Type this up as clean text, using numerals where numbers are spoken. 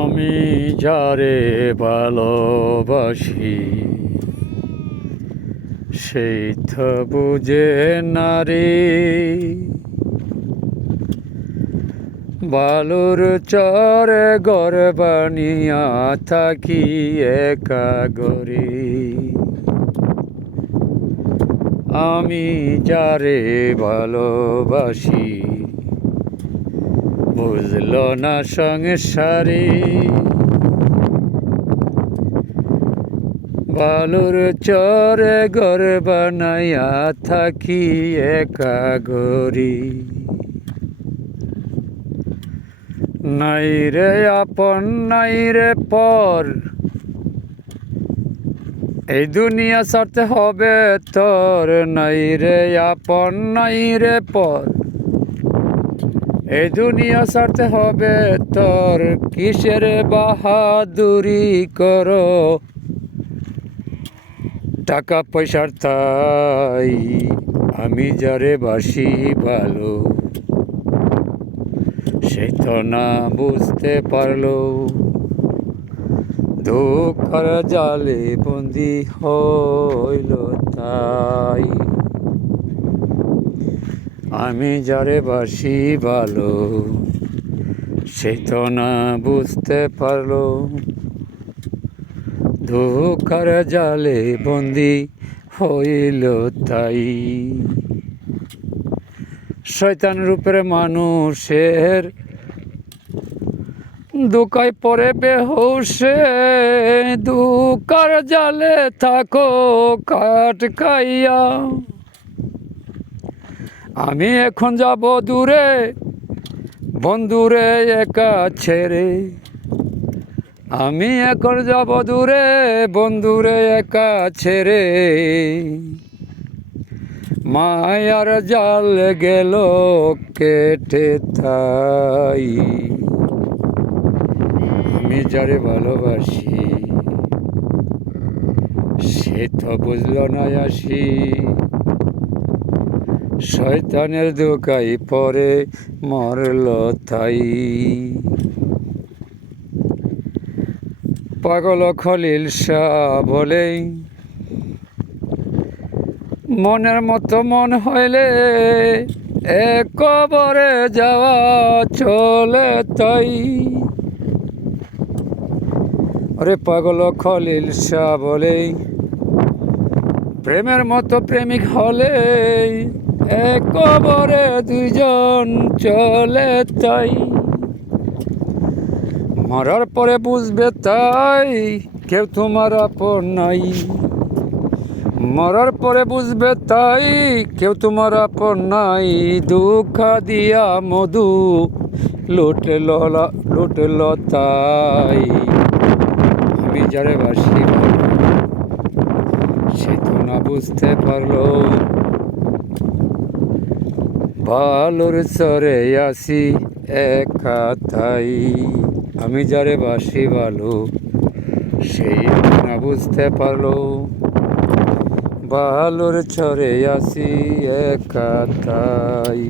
আমি যারে ভালোবাসি সেই তো বুঝে নারী বালুর চরে ঘর বানিয়া থাকি একা গরি। আমি যারে ভালোবাসি বুঝল না সংসারী বালুর চরে ঘর বানাইয়া থাকি একা গরি। নাই রে আপন নাই রে পর, এই দুনিয়া ছাড়তে হবে তোর। নাই রে আপন নাই রে পর, এই দুনিয়া ছাড়তে হবে তোর। কিসের বাহাদুরি করো টাকা পয়সার তাই। আমি যারে বাসি ভালো সে তো না বুঝতে পারলো, ধোকার জালে বন্দি হইল তাই। আমি যারে বাসি ভালো সে তো না বুঝতে পারলো, ধোকার জালে বন্দি হইল তাই। শয়তান রূপের মানুষের দুকায় পরে বেহুশে, দুকার জালে থাকো কাট খাইয়া। আমি এখন যাব দূরে বন্ধুরে একা ছেড়ে, আমি এখন যাব দূরে বন্ধুরে একা ছেড়ে। মায়ার জাল গেল কেটে তাই। আমি যারে ভালোবাসি সে তো বুঝল না আসি, শয়তানের দোকাই পরে মরল তাই। পাগল খলিল শাহ বলে মনের মতো মন হইলে কবরে যাওয়া চলে তাই। আরে পাগল খলিল শাহ বলে প্রেমের মতো প্রেমিক হলে কবরে দুইজন চলে তাই। মরার পরে বুঝবে তাই কেউ তোমার আপন নাই, মরার পরে বুঝবে তাই কেউ তোমার আপন নাই। দুঃখা দিয়া মধু লুটল তাই। আমি যারে বাসি সে তো না বুঝতে পারলো, বালুর চরে আসি একা তাই। আমি যারে বাসি ভালো সেই না বুঝতে পারলো, বালুর চরে আসি একা তাই।